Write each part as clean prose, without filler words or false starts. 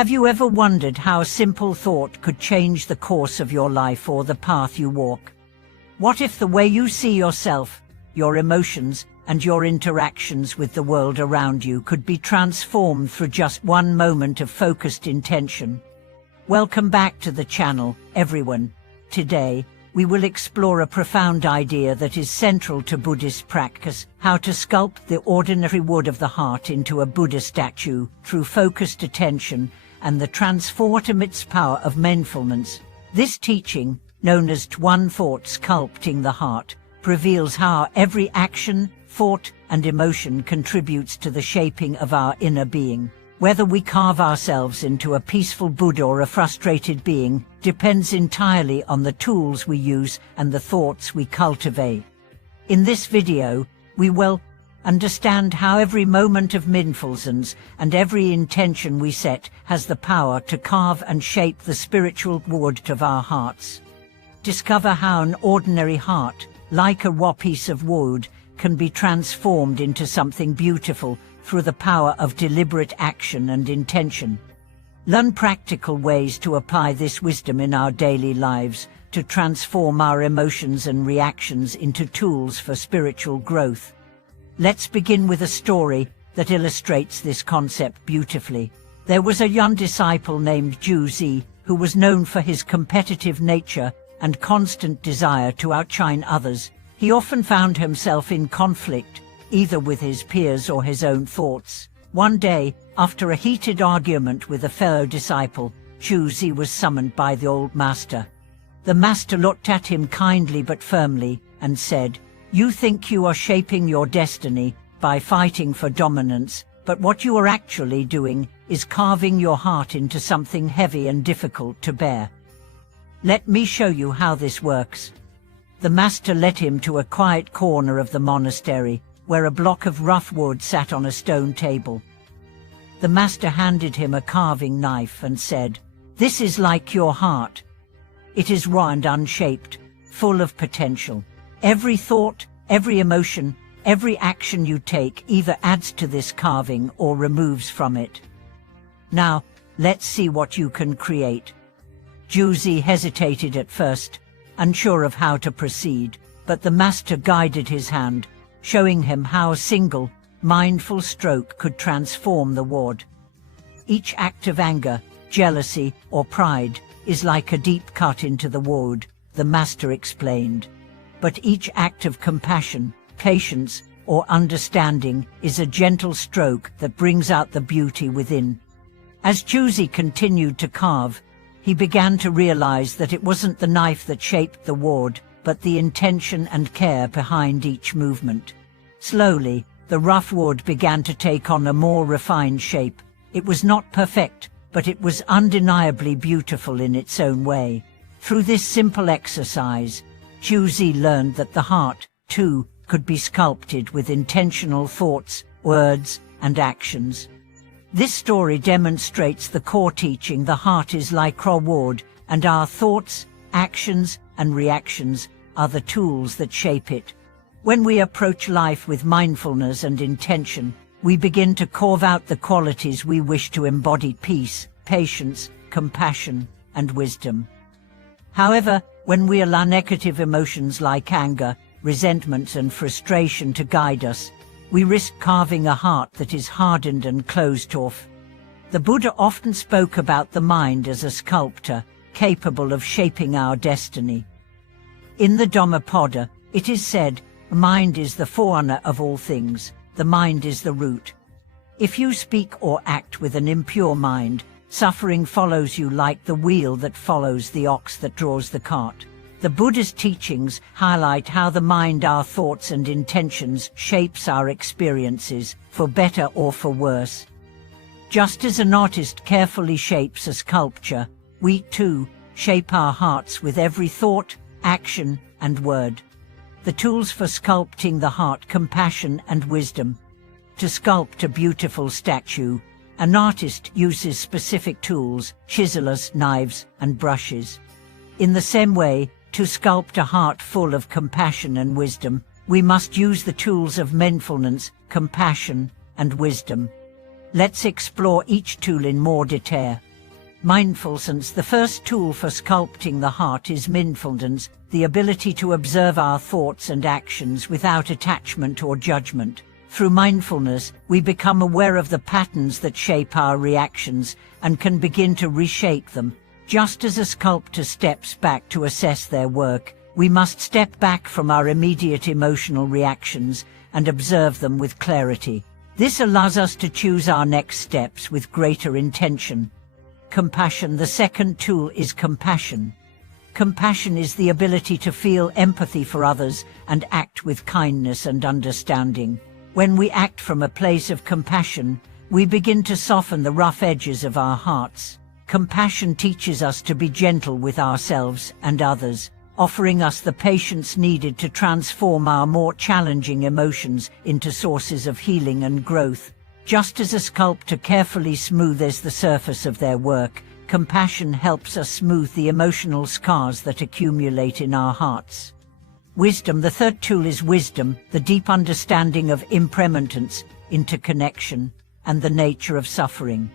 Have you ever wondered how a simple thought could change the course of your life or the path you walk? What if the way you see yourself, your emotions, and your interactions with the world around you could be transformed through just one moment of focused intention? Welcome back to the channel, everyone. Today, we will explore a profound idea that is central to Buddhist practice: how to sculpt the ordinary wood of the heart into a Buddha statue through focused attention and the transformative power of mindfulness. This teaching, known as One Thought Sculpting the Heart, reveals how every action, thought, and emotion contributes to the shaping of our inner being. Whether we carve ourselves into a peaceful Buddha or a frustrated being depends entirely on the tools we use and the thoughts we cultivate. In this video, we will understand how every moment of mindfulness and every intention we set has the power to carve and shape the spiritual wood of our hearts. Discover how an ordinary heart, like a raw piece of wood, can be transformed into something beautiful through the power of deliberate action and intention. Learn practical ways to apply this wisdom in our daily lives, to transform our emotions and reactions into tools for spiritual growth. Let's begin with a story that illustrates this concept beautifully. There was a young disciple named Zhi who was known for his competitive nature and constant desire to outshine others. He often found himself in conflict, either with his peers or his own thoughts. One day, after a heated argument with a fellow disciple, Zhi was summoned by the old master. The master looked at him kindly but firmly and said, "You think you are shaping your destiny by fighting for dominance, but what you are actually doing is carving your heart into something heavy and difficult to bear. Let me show you how this works." The master led him to a quiet corner of the monastery, where a block of rough wood sat on a stone table. The master handed him a carving knife and said, "This is like your heart. It is raw and unshaped, full of potential. Every thought, every emotion, every action you take either adds to this carving or removes from it. Now, let's see what you can create." Zhi hesitated at first, unsure of how to proceed, but the master guided his hand, showing him how a single, mindful stroke could transform the wood. Each act of anger, jealousy, or pride is like a deep cut into the wood, the master explained. But each act of compassion, patience, or understanding is a gentle stroke that brings out the beauty within. As Zhi continued to carve, he began to realize that it wasn't the knife that shaped the wood, but the intention and care behind each movement. Slowly, the rough wood began to take on a more refined shape. It was not perfect, but it was undeniably beautiful in its own way. Through this simple exercise, Zhi learned that the heart, too, could be sculpted with intentional thoughts, words, and actions. This story demonstrates the core teaching: the heart is like raw wood, and our thoughts, actions, and reactions are the tools that shape it. When we approach life with mindfulness and intention, we begin to carve out the qualities we wish to embody: peace, patience, compassion, and wisdom. However, when we allow negative emotions like anger, resentment, and frustration to guide us, we risk carving a heart that is hardened and closed off. The Buddha often spoke about the mind as a sculptor, capable of shaping our destiny. In the Dhammapada, it is said, "Mind is the forerunner of all things, the mind is the root. If you speak or act with an impure mind, suffering follows you like the wheel that follows the ox that draws the cart." The Buddha's teachings highlight how the mind, our thoughts and intentions, shapes our experiences, for better or for worse. Just as an artist carefully shapes a sculpture, we too shape our hearts with every thought, action, and word. The tools for sculpting the heart: compassion and wisdom. To sculpt a beautiful statue, an artist uses specific tools: chisels, knives, and brushes. In the same way, to sculpt a heart full of compassion and wisdom, we must use the tools of mindfulness, compassion, and wisdom. Let's explore each tool in more detail. Mindfulness. The first tool for sculpting the heart is mindfulness, the ability to observe our thoughts and actions without attachment or judgment. Through mindfulness, we become aware of the patterns that shape our reactions and can begin to reshape them. Just as a sculptor steps back to assess their work, we must step back from our immediate emotional reactions and observe them with clarity. This allows us to choose our next steps with greater intention. Compassion. The second tool is compassion. Compassion is the ability to feel empathy for others and act with kindness and understanding. When we act from a place of compassion, we begin to soften the rough edges of our hearts. Compassion teaches us to be gentle with ourselves and others, offering us the patience needed to transform our more challenging emotions into sources of healing and growth. Just as a sculptor carefully smooths the surface of their work, compassion helps us smooth the emotional scars that accumulate in our hearts. Wisdom. The third tool is wisdom, the deep understanding of impermanence, interconnection, and the nature of suffering.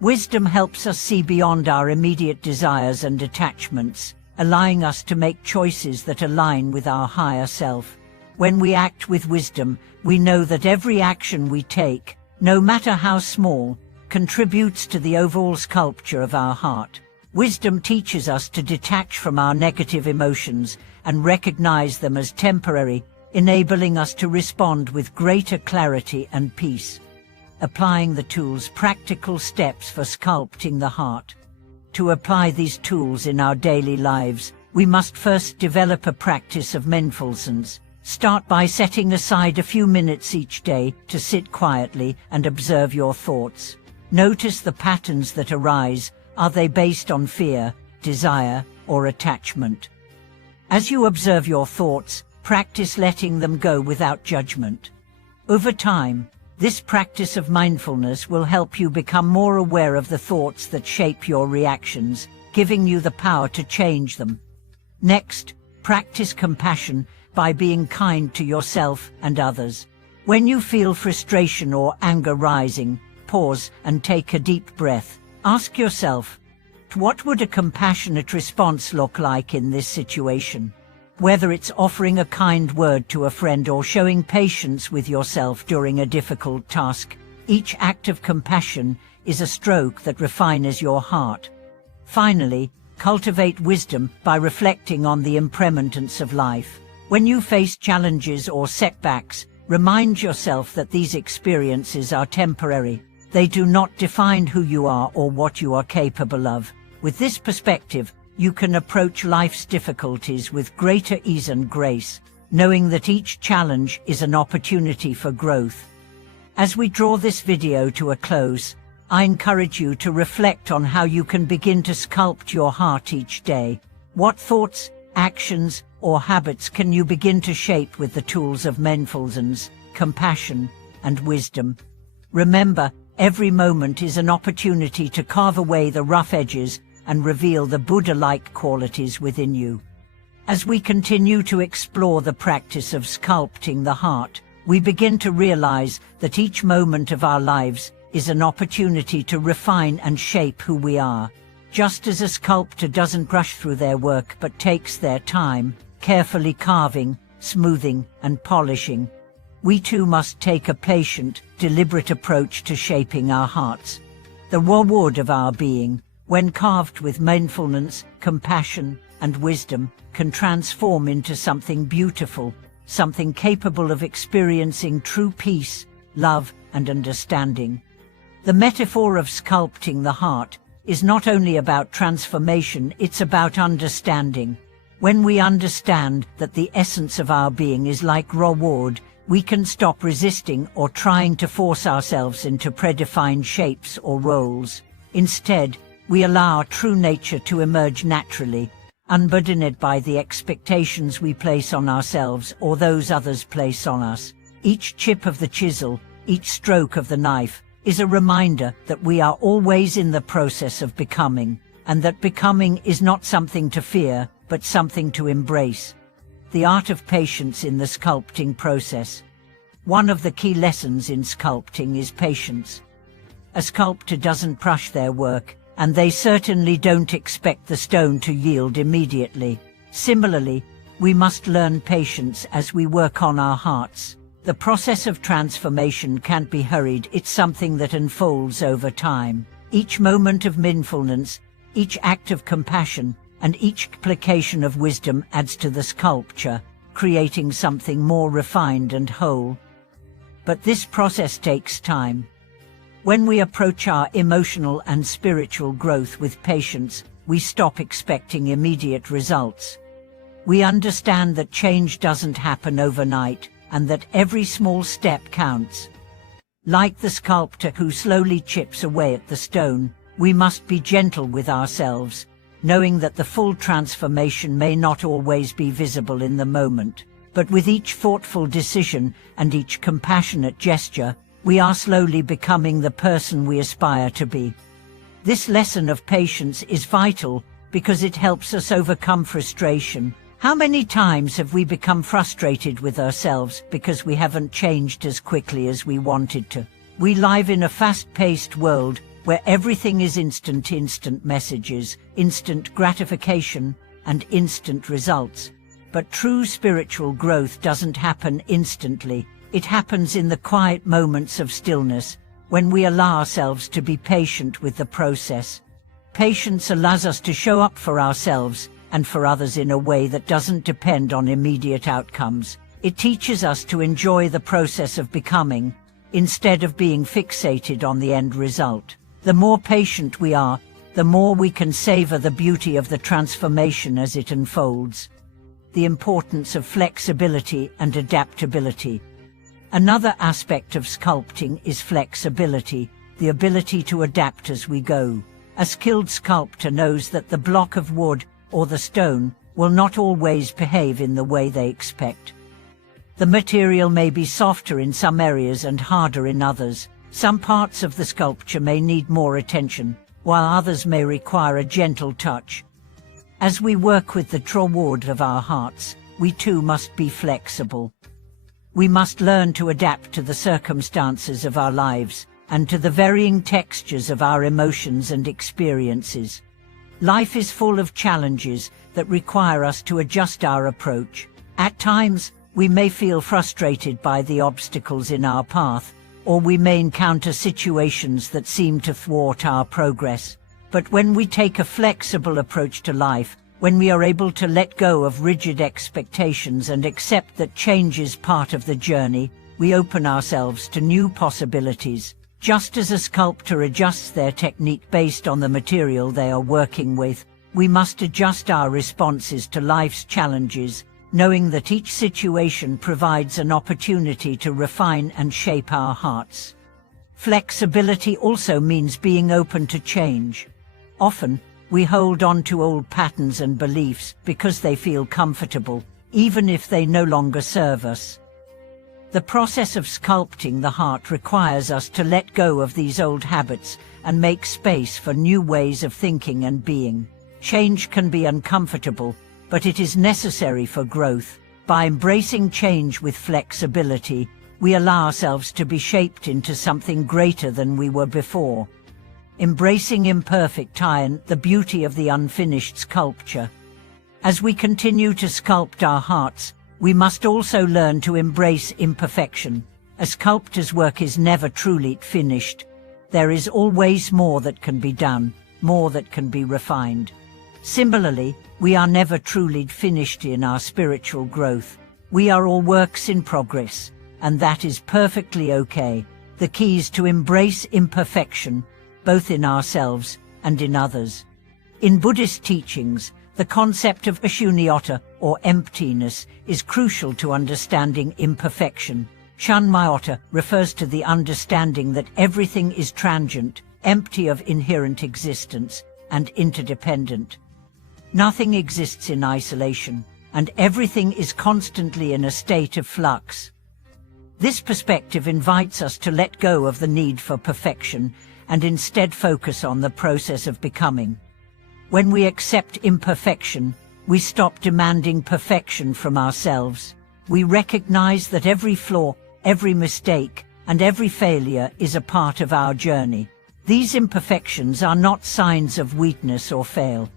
Wisdom helps us see beyond our immediate desires and attachments, allowing us to make choices that align with our higher self. When we act with wisdom, we know that every action we take, no matter how small, contributes to the overall sculpture of our heart. Wisdom teaches us to detach from our negative emotions and recognize them as temporary, enabling us to respond with greater clarity and peace. Applying the tools. Practical steps for sculpting the heart. To apply these tools in our daily lives, we must first develop a practice of mindfulness. Start by setting aside a few minutes each day to sit quietly and observe your thoughts. Notice the patterns that arise. Are they based on fear, desire, or attachment? As you observe your thoughts, practice letting them go without judgment. Over time, this practice of mindfulness will help you become more aware of the thoughts that shape your reactions, giving you the power to change them. Next, practice compassion by being kind to yourself and others. When you feel frustration or anger rising, pause and take a deep breath. Ask yourself, what would a compassionate response look like in this situation? Whether it's offering a kind word to a friend or showing patience with yourself during a difficult task, each act of compassion is a stroke that refines your heart. Finally, cultivate wisdom by reflecting on the impermanence of life. When you face challenges or setbacks, remind yourself that these experiences are temporary. They do not define who you are or what you are capable of. With this perspective, you can approach life's difficulties with greater ease and grace, knowing that each challenge is an opportunity for growth. As we draw this video to a close, I encourage you to reflect on how you can begin to sculpt your heart each day. What thoughts, actions, or habits can you begin to shape with the tools of mindfulness, compassion, and wisdom? Remember, every moment is an opportunity to carve away the rough edges and reveal the Buddha-like qualities within you. As we continue to explore the practice of sculpting the heart, we begin to realize that each moment of our lives is an opportunity to refine and shape who we are. Just as a sculptor doesn't rush through their work but takes their time, carefully carving, smoothing, and polishing, we too must take a patient, deliberate approach to shaping our hearts. The reward of our being, when carved with mindfulness, compassion, and wisdom, can transform into something beautiful, something capable of experiencing true peace, love, and understanding. The metaphor of sculpting the heart is not only about transformation, it's about understanding. When we understand that the essence of our being is like raw wood, we can stop resisting or trying to force ourselves into predefined shapes or roles. Instead, we allow our true nature to emerge naturally, unburdened by the expectations we place on ourselves or those others place on us. Each chip of the chisel, each stroke of the knife, is a reminder that we are always in the process of becoming, and that becoming is not something to fear, but something to embrace. The art of patience in the sculpting process. One of the key lessons in sculpting is patience. A sculptor doesn't rush their work, and they certainly don't expect the stone to yield immediately. Similarly, we must learn patience as we work on our hearts. The process of transformation can't be hurried, it's something that unfolds over time. Each moment of mindfulness, each act of compassion, and each application of wisdom adds to the sculpture, creating something more refined and whole. But this process takes time. When we approach our emotional and spiritual growth with patience, we stop expecting immediate results. We understand that change doesn't happen overnight, and that every small step counts. Like the sculptor who slowly chips away at the stone, we must be gentle with ourselves, knowing that the full transformation may not always be visible in the moment. But with each thoughtful decision and each compassionate gesture, we are slowly becoming the person we aspire to be. This lesson of patience is vital because it helps us overcome frustration. How many times have we become frustrated with ourselves because we haven't changed as quickly as we wanted to? We live in a fast-paced world where everything is instant messages, instant gratification, and instant results. But true spiritual growth doesn't happen instantly. It happens in the quiet moments of stillness, when we allow ourselves to be patient with the process. Patience allows us to show up for ourselves and for others in a way that doesn't depend on immediate outcomes. It teaches us to enjoy the process of becoming, instead of being fixated on the end result. The more patient we are, the more we can savor the beauty of the transformation as it unfolds. The importance of flexibility and adaptability. Another aspect of sculpting is flexibility, the ability to adapt as we go. A skilled sculptor knows that the block of wood or the stone will not always behave in the way they expect. The material may be softer in some areas and harder in others. Some parts of the sculpture may need more attention, while others may require a gentle touch. As we work with the wood of our hearts, we too must be flexible. We must learn to adapt to the circumstances of our lives and to the varying textures of our emotions and experiences. Life is full of challenges that require us to adjust our approach. At times, we may feel frustrated by the obstacles in our path, or we may encounter situations that seem to thwart our progress. But when we take a flexible approach to life, when we are able to let go of rigid expectations and accept that change is part of the journey, we open ourselves to new possibilities. Just as a sculptor adjusts their technique based on the material they are working with, we must adjust our responses to life's challenges, knowing that each situation provides an opportunity to refine and shape our hearts. Flexibility also means being open to change. Often, we hold on to old patterns and beliefs because they feel comfortable, even if they no longer serve us. The process of sculpting the heart requires us to let go of these old habits and make space for new ways of thinking and being. Change can be uncomfortable, but it is necessary for growth. By embracing change with flexibility, we allow ourselves to be shaped into something greater than we were before. Embracing imperfect iron, the beauty of the unfinished sculpture. As we continue to sculpt our hearts, we must also learn to embrace imperfection. A sculptor's work is never truly finished. There is always more that can be done, more that can be refined. Similarly, we are never truly finished in our spiritual growth. We are all works in progress, and that is perfectly okay. The key is to embrace imperfection, both in ourselves and in others. In Buddhist teachings, the concept of shunyata, or emptiness, is crucial to understanding imperfection. Shunyata refers to the understanding that everything is transient, empty of inherent existence, and interdependent. Nothing exists in isolation, and everything is constantly in a state of flux. This perspective invites us to let go of the need for perfection and instead focus on the process of becoming. When we accept imperfection, we stop demanding perfection from ourselves. We recognize that every flaw, every mistake, and every failure is a part of our journey. These imperfections are not signs of weakness or fail.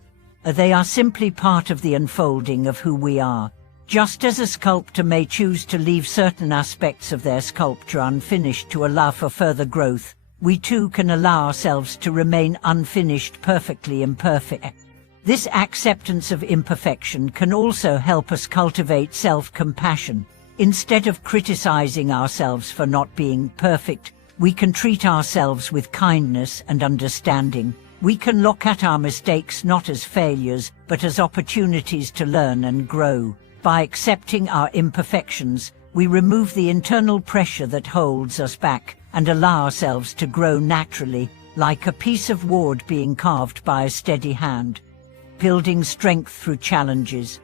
They are simply part of the unfolding of who we are. Just as a sculptor may choose to leave certain aspects of their sculpture unfinished to allow for further growth, we too can allow ourselves to remain unfinished, perfectly imperfect. This acceptance of imperfection can also help us cultivate self-compassion. Instead of criticizing ourselves for not being perfect, we can treat ourselves with kindness and understanding. We can look at our mistakes not as failures, but as opportunities to learn and grow. By accepting our imperfections, we remove the internal pressure that holds us back and allow ourselves to grow naturally, like a piece of wood being carved by a steady hand, building strength through challenges.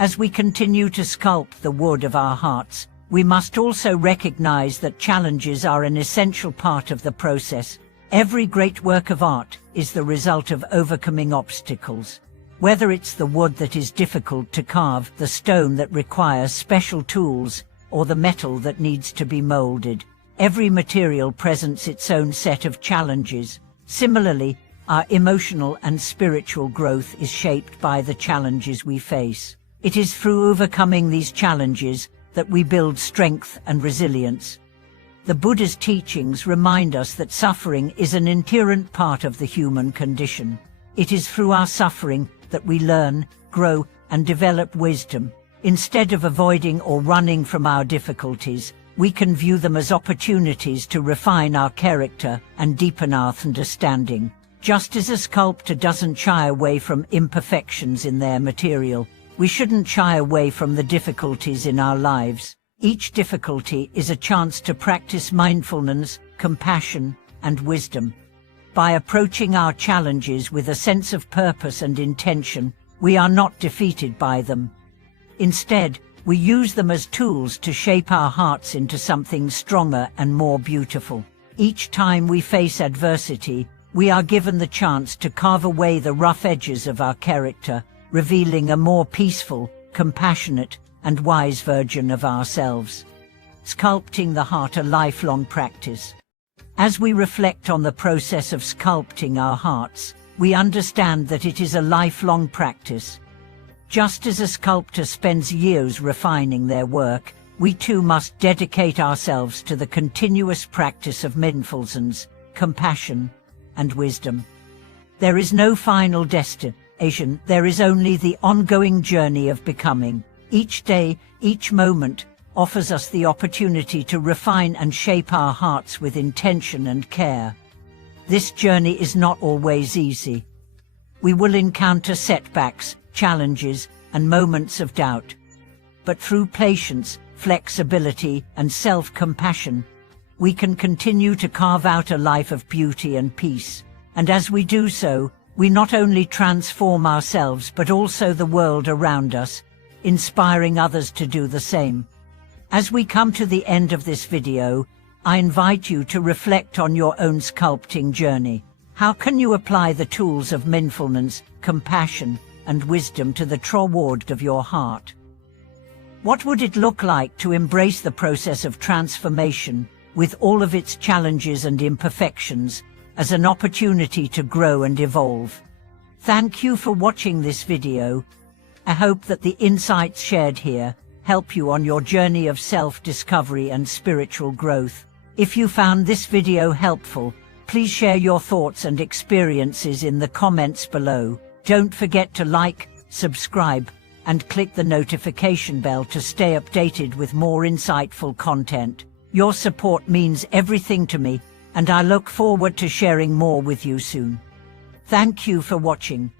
As we continue to sculpt the wood of our hearts, we must also recognize that challenges are an essential part of the process. Every great work of art is the result of overcoming obstacles. Whether it's the wood that is difficult to carve, the stone that requires special tools, or the metal that needs to be molded, every material presents its own set of challenges. Similarly, our emotional and spiritual growth is shaped by the challenges we face. It is through overcoming these challenges that we build strength and resilience. The Buddha's teachings remind us that suffering is an inherent part of the human condition. It is through our suffering that we learn, grow, and develop wisdom. Instead of avoiding or running from our difficulties, we can view them as opportunities to refine our character and deepen our understanding. Just as a sculptor doesn't shy away from imperfections in their material, we shouldn't shy away from the difficulties in our lives. Each difficulty is a chance to practice mindfulness, compassion, and wisdom. By approaching our challenges with a sense of purpose and intention, we are not defeated by them. Instead, we use them as tools to shape our hearts into something stronger and more beautiful. Each time we face adversity, we are given the chance to carve away the rough edges of our character, revealing a more peaceful, compassionate, and wise version of ourselves. Sculpting the heart, a lifelong practice. As we reflect on the process of sculpting our hearts, we understand that it is a lifelong practice. Just as a sculptor spends years refining their work, we too must dedicate ourselves to the continuous practice of mindfulness, compassion, and wisdom. There is no final destination, there is only the ongoing journey of becoming. Each day, each moment, offers us the opportunity to refine and shape our hearts with intention and care. This journey is not always easy. We will encounter setbacks, challenges, and moments of doubt. But through patience, flexibility, and self-compassion, we can continue to carve out a life of beauty and peace. And as we do so, we not only transform ourselves but also the world around us, inspiring others to do the same. As we come to the end of this video, I invite you to reflect on your own sculpting journey. How can you apply the tools of mindfulness, compassion, and wisdom to the wood of your heart? What would it look like to embrace the process of transformation, with all of its challenges and imperfections, as an opportunity to grow and evolve? Thank you for watching this video. I hope that the insights shared here help you on your journey of self-discovery and spiritual growth. If you found this video helpful, please share your thoughts and experiences in the comments below. Don't forget to like, subscribe, and click the notification bell to stay updated with more insightful content. Your support means everything to me, and I look forward to sharing more with you soon. Thank you for watching.